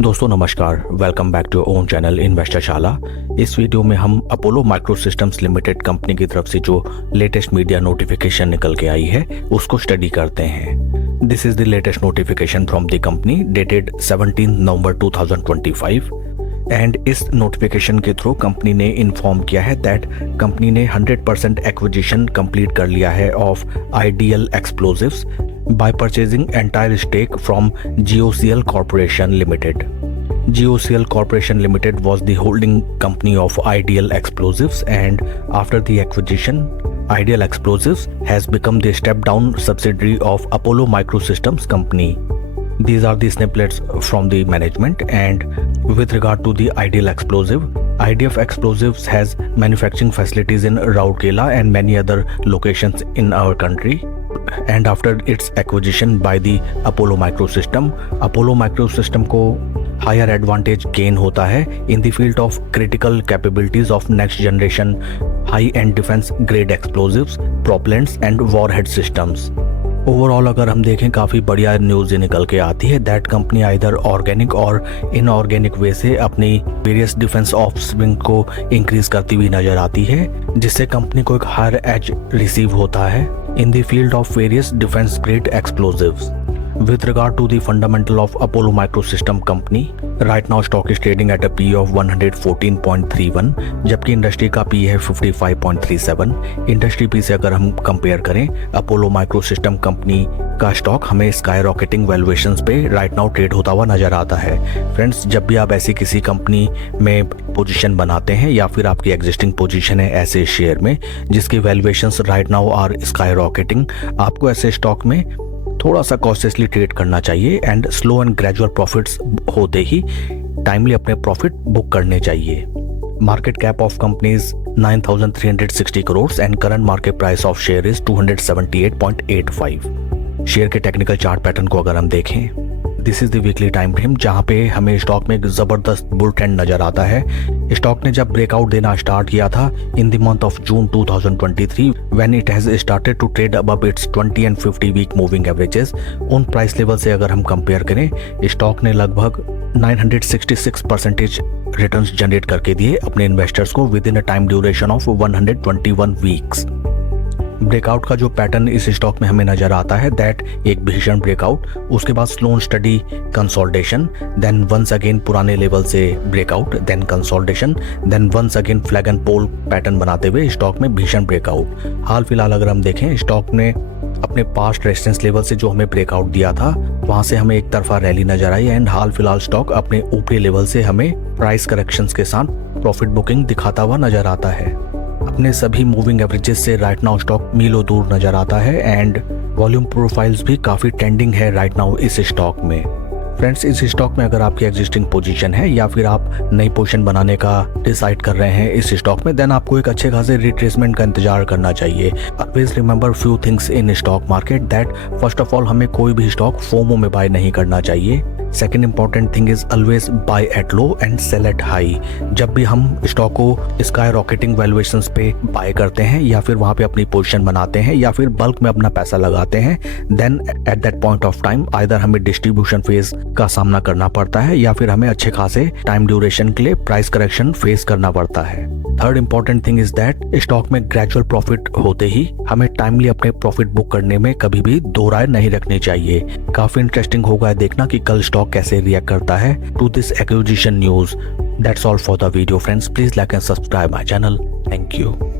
दोस्तों नमस्कार, welcome back to own channel investor Shala. इस वीडियो में हम Apollo micro systems limited company की तरफ से जो लेटेस्ट मीडिया नोटिफिकेशन निकल के आई है उसको स्टडी करते हैं। This is the latest notification from the company dated 17 November 2025 and इस नोटिफिकेशन के थ्रू कंपनी ने इन्फॉर्म किया है दैट कंपनी ने 100% एक्विजिशन कंप्लीट कर लिया है of ideal explosives by purchasing entire stake from GOCL Corporation Limited. GOCL Corporation Limited was the holding company of Ideal Explosives, and after the acquisition, Ideal Explosives has become the step-down subsidiary of Apollo Microsystems Company. These are the snippets from the management, and with regard to the Ideal Explosive, IDF Explosives has manufacturing facilities in Rourkela and many other locations in our country. And after its acquisition by the Apollo Microsystem को higher advantage gain होता है in the field of critical capabilities of next generation high-end defense grade explosives, propellants and warhead systems. Overall अगर हम देखें काफ़ी बढ़िया news निकल के आती है दैट कंपनी आइदर ऑर्गेनिक और इनऑर्गेनिक वे से अपनी वेरियस डिफेंस ऑफस्प्रिंग को इंक्रीज करती हुई नजर आती है, जिससे कंपनी को एक हायर एज रिसीव होता है in the field of various defense grade explosives. With regard to the fundamental of Apollo Microsystem Company, right now stock is trading at a PE of 114.31, जबकि इंडस्ट्री का PE है 55.37। Industry PE से अगर हम compare करें Apollo microsystem company का stock हमें sky rocketing valuations पे राइट नाउ ट्रेड होता हुआ नजर आता है। फ्रेंड्स, जब भी आप ऐसी किसी कंपनी में पोजीशन बनाते हैं या फिर आपकी एग्जिस्टिंग पोजीशन है ऐसे शेयर में जिसकी valuations right now are skyrocketing, आपको ऐसे स्टॉक में थोड़ा सा कॉशियसली ट्रेड करना चाहिए and slow and gradual profits होते ही टाइमली अपने प्रॉफिट बुक करने चाहिए। Market cap of companies 9,360 crore and current market price of share is 278.85। Share के टेक्निकल चार्ट पैटर्न को अगर हम देखें, this is the weekly time frame जहां पे हमें स्टॉक में एक जबरदस्त बुल ट्रेंड नजर आता है। स्टॉक ने जब ब्रेकआउट देना स्टार्ट किया था in the month of June 2023 when it has started to trade above its 20 and 50 week moving averages, उन प्राइस लेवल से अगर हम कंपेयर करें स्टॉक ने लगभग 966% रिटर्न्स जनरेट करके दिए अपने इन्वेस्टर्स को with in a time duration of 121 weeks. Breakout का जो पैटर्न इस स्टॉक में हमें नजर आता है दैट एक भीषण ब्रेकआउट, उसके बाद slow study consolidation, then once again पुराने लेवल से breakout, then consolidation, then once again flag and pole pattern बनाते हुए स्टॉक में भीषण ब्रेकआउट। हाल फिलहाल अगर हम देखें स्टॉक ने अपने पास्ट रेजिस्टेंस लेवल से जो हमें ब्रेकआउट दिया था वहां से हमें एक तरफा रैली नजर आई एंड हाल फिलहाल स्टॉक अपने ऊपरी लेवल से हमें प्राइस करेक्शंस के साथ प्रॉफिट बुकिंग दिखाता हुआ नजर आता है। अपने सभी मूविंग एवरेजेस से राइट नाउ स्टॉक मीलों दूर नजर आता है एंड वॉल्यूम प्रोफाइल्स भी काफी ट्रेंडिंग है राइट नाउ इस स्टॉक में। फ्रेंड्स, इस स्टॉक में अगर आपकी एग्जिस्टिंग पोजीशन है या फिर आप नई पोजीशन बनाने का डिसाइड कर रहे हैं इस स्टॉक में, देन आपको एक अच्छे खासे रिट्रेसमेंट का इंतजार करना चाहिए। Always remember few things in stock market that first of all हमें कोई भी स्टॉक फोमो में बाय नहीं करना चाहिए। Second important thing is always buy at low and sell at high. जब भी हम स्टॉक को स्काई रॉकेटिंग वैल्यूएशंस पे बाय करते हैं या फिर वहां पे अपनी पोजीशन बनाते हैं या फिर बल्क में अपना पैसा लगाते हैं, then at that point of time either हमें डिस्ट्रीब्यूशन फेज का सामना करना पड़ता है या फिर हमें अच्छे खासे टाइम ड्यूरेशन के लिए प्राइस करेक्शन फेस करना पड़ता है। Third important thing is that stock में ग्रेजुअल प्रॉफिट होते ही हमें टाइमली अपने प्रॉफिट बुक करने में कभी भी दो राय नहीं रखनी चाहिए। काफी इंटरेस्टिंग होगा देखना कि कल स्टॉक कैसे रिएक्ट करता है to this acquisition news. That's all for the video friends, please like and subscribe my channel. Thank you.